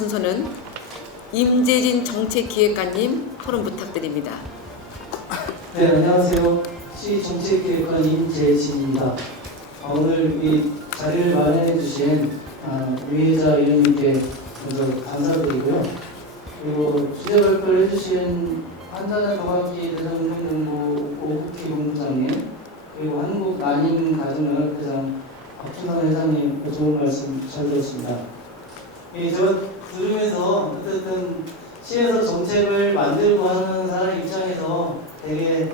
순서는 임재진 정책기획관님 토론 부탁드립니다. 네, 안녕하세요. 시 정책기획관 임재진입니다. 어, 오늘 이 자리를 마련해 주신 아, 유혜자 의원님께 먼저 감사드리고요. 그리고 주제 발표를 해주신 한자는 동학기 대전문공부 오국희 본부장님 그리고 한국 난임 가정연합회장 박준환 회장님 좋은 말씀 잘 들었습니다. 예, 저 들으면서 어쨌든 시에서 정책을 만들고 하는 사람 입장에서 되게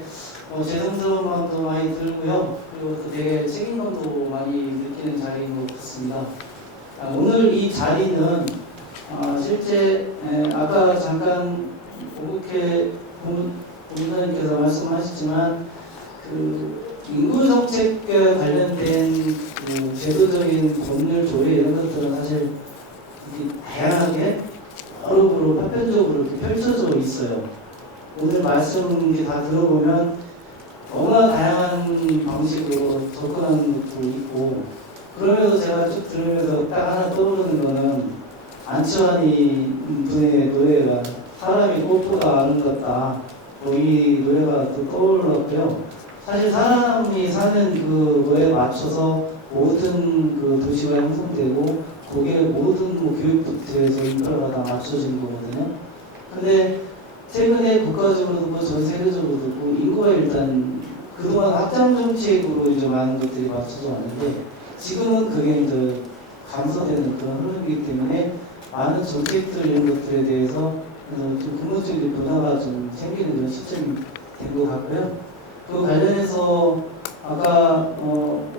어, 죄송스러운 마음도 많이 들고요. 그리고 또 되게 책임감도 많이 느끼는 자리인 것 같습니다. 아, 오늘 이 자리는 아, 실제 에, 아까 잠깐 오국회 본부장님께서 말씀하셨지만 그 인구 정책과 관련된 그 제도적인 법률 조례 이런 것들은 사실 다양하게 여러 부로 파편적으로 펼쳐져 있어요. 오늘 말씀 다 들어보면 너무나 다양한 방식으로 접근하는 것도 있고 그러면서 제가 쭉 들으면서 딱 하나 떠오르는 거는 안치환이 분의 노래가 사람이 꽃보다 아름답다 뭐이 노래가 또 떠올랐고요 사실 사람이 사는 그 거에 맞춰서 모든 그 도시가 형성되고 거기에 모든 뭐 교육부터해서 인프라가 다 맞춰지는 거거든요 근데 최근에 국가적으로도 그렇고 전 세계적으로도 그렇고 인구가 일단 그동안 확장 정책으로 이제 많은 것들이 맞춰져 왔는데 지금은 그게 이제 감소되는 그런 흐름이기 때문에 많은 정책들 이런 것들에 대해서 좀 근본적인 변화가 좀 생기는 그런 시점이 된 것 같고요. 그 관련해서 아까 어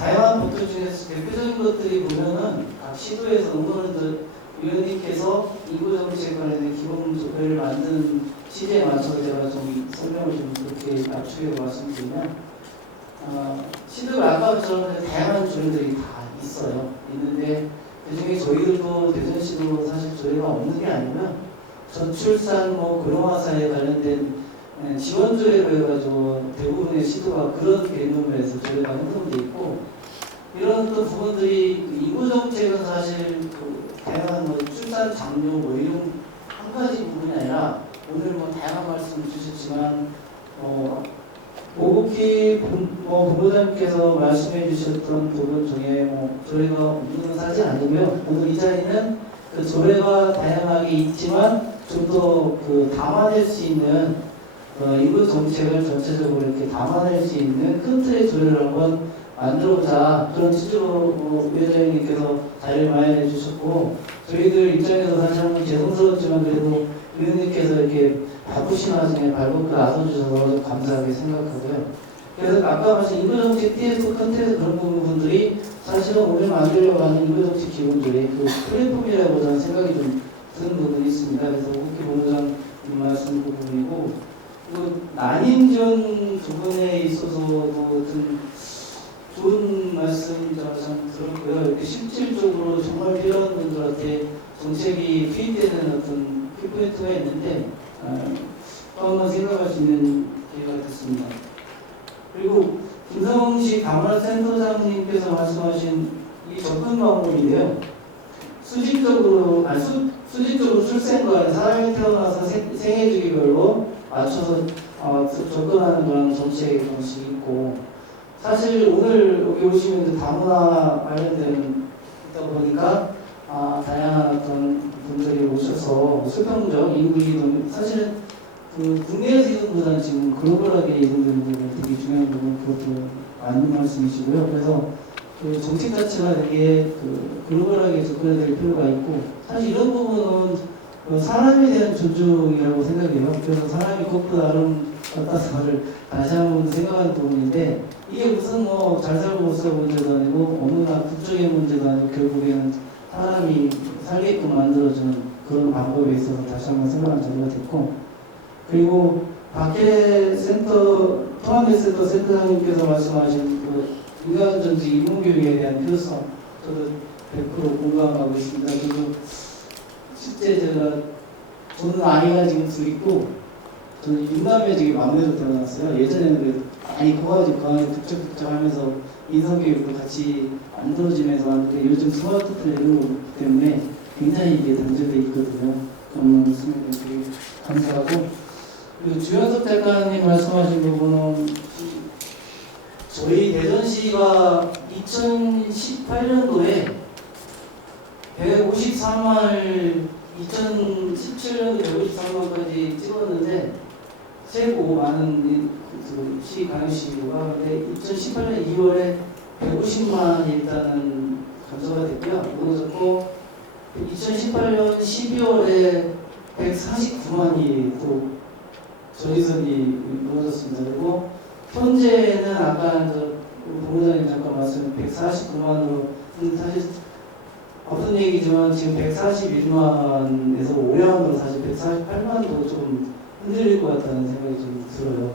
다양한 것들 중에서 대표적인 것들이 보면은 각 시도에서 오늘은 위원님께서 인구 정책 관련된 기본 조례를 만드는 시대에 맞춰서 제가 좀 설명을 좀 그렇게 압축해서 말씀드리면 어, 시도를 아까처럼 다양한 조례들이 다 있어요. 있는데 그중에 저희들도 대전시도 사실 조례가 없는 게 아니면 저출산 뭐 고령화사에 관련된 예, 지원 조례로 해가지고 대부분의 시도가 그런 개념으로 해서 조례가 있고 이런 또 부분들이 그 인구 정책은 사실 그 다양한 뭐 출산 장려 뭐 이런 한 가지 부분이 아니라 오늘 뭐 다양한 말씀 주셨지만 어 오국희 본- 뭐 본부장님께서 말씀해 주셨던 부분 중에 뭐 조례가 없는 건 사실 아니고요. 오늘 이 자리는 그 조례가 다양하게 있지만 좀 더 그 담아낼 수 있는 어, 인구 정책을 전체적으로 이렇게 담아낼 수 있는 큰 틀의 조례를 한번 만들어보자 그런 취지로 어, 위원장님께서 자리를 마련해 주셨고 저희들 입장에서 사실 한번 죄송스럽지만 그래도 위원님께서 이렇게 바쁘신 와중에 발벗고 나서주셔서 감사하게 생각하고요. 그래서 아까 말씀 인구정책 TF 컨텐츠 그런 부분들이 사실은 오늘 만들려고 하는 인구정책 기본조례 그 플랫폼이라고 저는 생각이 좀 드는 부분이 있습니다. 그래서 국회 본부장님 말씀 부분이고 그 난임전 부분에 있어서도 좀 좋은 말씀 참 들었고요. 이렇게 실질적으로 정말 필요한 분들한테 정책이 투입되는 어떤 키포인트가 있는데 어, 또 한번 생각할 수 있는 기회가 됐습니다. 그리고 김성시 가문센터장님께서 말씀하신 이 접근 방법인데요. 수직적으로 아니 수, 수직적으로 출생과 사람이 태어나서 생, 생애 주기별로 맞춰서 어, 접근하는 그런 정책 방식이 있고 사실 오늘 여기 오시면 이제 다문화 관련된 있다 보니까 아, 다양한 어떤 분들이 오셔서 수평적 인구 이동 사실은 그 국내에서 이동보다는 지금 글로벌하게 이동되는 부분 되게 중요한 부분 그것도 맞는 말씀이시고요. 그래서 그 정책 자체가 되게 그 글로벌하게 접근해야 될 필요가 있고 사실 이런 부분은 그 사람에 대한 존중이라고 생각해요. 그래서 사람이 꽃보다 아름답다는 다시 한번 생각하는 부분인데 이게 무슨 뭐 잘 살고 못 살고 문제도 아니고 어느 나 국적인 문제도 아니고 결국에는 사람이 살게끔 만들어주는 그런 방법에 있어서 다시 한번 생각하는 자리가 됐고 그리고 박해 센터 통합센터 센터장님께서 말씀하신 그 인간전지 인문교육에 대한 필요성 저도 100% 공감하고 있습니다. 그리고 실제 제가 저는 아이가 지금 둘 있고 저는 윤남에 지금 막내로 태어났어요. 예전에는 그래도 많이 커가지고 강아지 북적북적하면서 인성교육도 같이 만들어지면서 하는데 요즘 스마트폰 이런 거 때문에 굉장히 이게 단절돼 있거든요. 너무 되게 감사하고 그리고 주현석 작가님 말씀하신 부분은 저희 대전시가 2018년도에 153만을 2017년도 153만까지 찍었는데 최고 많은 이- 그 시, 강요시가 근데 2018년 2월에 150만 일단은 감소가 됐고요. 무너졌고 2018년 12월에 149만이 또 전위선이 무너졌습니다. 그리고 현재는 아까 저 본부장님 잠깐 말씀 149만으로 사실 어떤 얘기지만 지금 141만에서 5만으로 사실 148만도 좀 흔들릴 것 같다는 생각이 좀 들어요.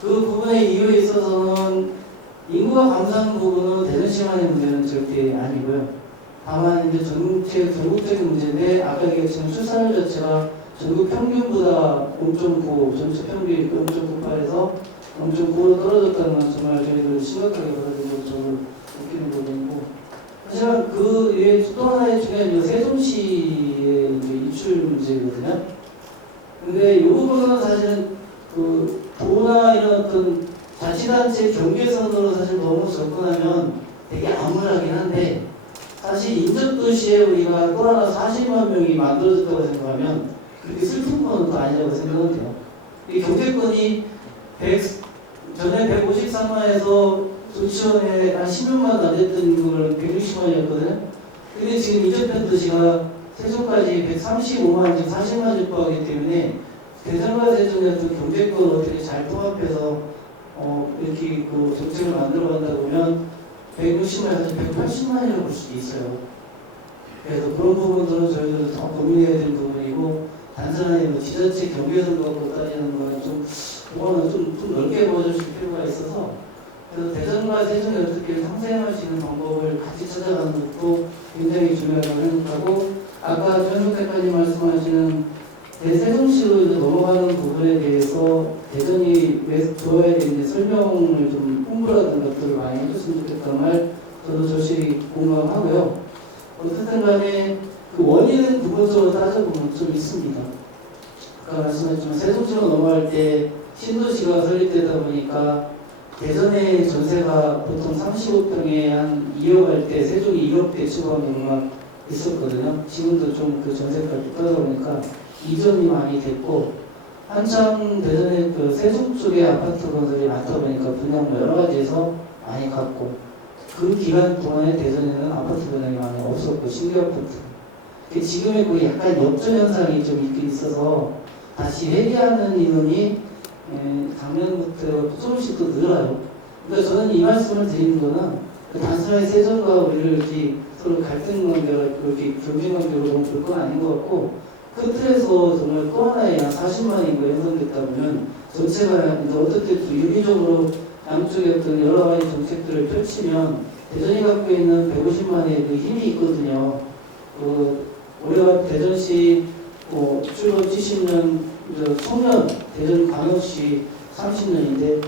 그 부분의 이유에 있어서는 인구가 감소하는 부분은 대전시만의 문제는 절대 아니고요. 다만 이제 전체 전국적인 문제인데 아까 얘기했지만 출산율 자체가 전국 평균보다 5.9, 전체 평균이 0.98에서 0.9로 떨어졌다는 건 정말 저희들 심각하게 받아들이고 저를 느끼는 부분이고 하지만 그 외에 또 하나의 중요한 이 세종시의 입출 문제거든요. 근데 이 부분은 사실은 그 도나 이런 어떤 자치단체 경계선으로 사실 너무 접근하면 되게 암울하긴 한데 사실 인접도시에 우리가 또 하나 40만 명이 만들어졌다고 생각하면 그렇게 슬픈 건 또 아니라고 생각은 돼요. 이 경제권이 100, 전에 153만에서 조치원에 한 16만 안 됐던 걸 160만이었거든요. 근데 지금 인접현 도시가 세종까지 135만, 지금 40만 집보하기 때문에 대전과 세종의 어떤 경제권을 어떻게 잘 통합해서 어, 이렇게 그 정책을 만들어 간다 보면 160만에서 180만이라고 볼 수도 있어요. 그래서 그런 부분들은 저희들은 더 고민해야 될 부분이고 단순하게 뭐 지자체 경계선 갖고 따지는 거는 좀 그거는 좀, 좀 넓게 보여줄 필요가 있어서 그래서 대전과 세종이 어떻게 상생할 수 있는 방법을 같이 찾아가는 것도 굉장히 중요하다고 생각하고 아까 전석 대표님 말씀하시는 대세종시로 넘어가는 부분에 대해서 대전이 왜 좋아야 되는지 설명을 좀 홍보라든 것들을 많이 해줬으면 좋겠다는 말 저도 절실히 공감하고요. 어쨌든 간에 그 원인은 부분적으로 따져보면 좀 있습니다. 아까 말씀하셨지만 세종시로 넘어갈 때 신도시가 설립되다 보니까 대전의 전세가 보통 35평에 한 2억 할 때 세종이 1억대 추구한 경우가 있었거든요. 지금도 좀 그 전세가를 떨어다 보니까 이전이 많이 됐고 한참 대전에 그 세종 쪽에 아파트 건설이 많다 보니까 분양 뭐 여러 가지에서 많이 갔고 그 기간 동안에 대전에는 아파트 분양이 많이 없었고 신규 아파트 그 지금의 그 약간 역전 현상이 좀 있긴 있어서 다시 회귀하는 인원이 에, 작년부터 조금씩 또 늘어요. 그러니까 저는 이 말씀을 드리는 거는 그 단순하게 세종과 우리를 이렇게 서로 갈등 관계가 그렇게 경쟁 관계로 너무 볼건 아닌 것 같고 큰 틀에서 정말 또 하나의 한 40만 인구가 형성됐다 보면 전체가 이제 어떻게 또 유기적으로 양쪽의 어떤 여러 가지 정책들을 펼치면 대전이 갖고 있는 150만의 그 힘이 있거든요. 그 우리가 대전시 뭐 출범 70년 저 청년 대전 광역시 30년인데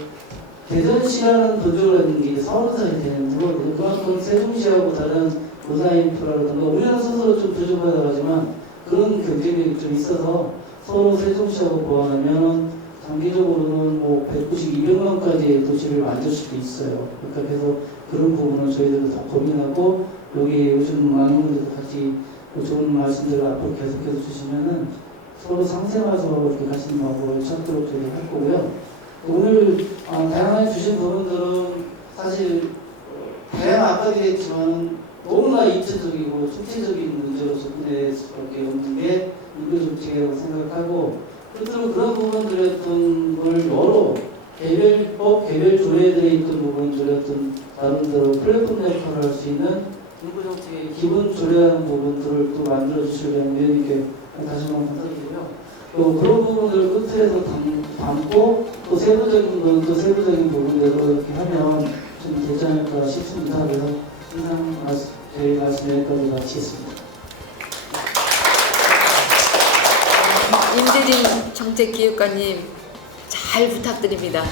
대전시라는 도조가 있는 게 서른 살이 되는 거거든요. 그만큼 세종시하고 다른 문화 인프라라든가 우리는 스스로 좀 부족하다하지만 그런 경쟁력이 좀 있어서 서로 세종시하고 보완하면 장기적으로는 뭐 190, 200만까지의 도시를 만들 수도 있어요. 그러니까 그래서 그런 부분을 저희들도 더 고민하고 여기 요즘 많은 분들도 같이 그 좋은 말씀들을 앞으로 계속해서 주시면은 서로 상생해서 이렇게 가시는 방법을 찾도록 저희가 할 거고요. 오늘 어, 다양하게 주신 부분들은 사실 어, 다양한 아까 얘기했지만 너무나 입체적이고 총체적인 문제로 접근할 수밖에 없는 게 인구 정책이라고 생각하고 끝으로 그런 부분들의 어떤 걸 여러 개별법, 개별 조례들에 있던 부분들의 어떤 나름대로 플랫폼 역할을 할 수 있는 인구 정책의 기본 조례하는 부분들을 또 만들어 주시려는 위원님께 다시 한번 감사드리고요. 또 그런 부분들을 끝에서 담, 담고 또 세부적인 건또 세부적인 부분대로 이렇게 하면 좀 되지 않을까 싶습니다. 그래서 이상 말씀, 저희 말씀 여기까지 마치겠습니다. 임재진 정책기획관님 잘 부탁드립니다.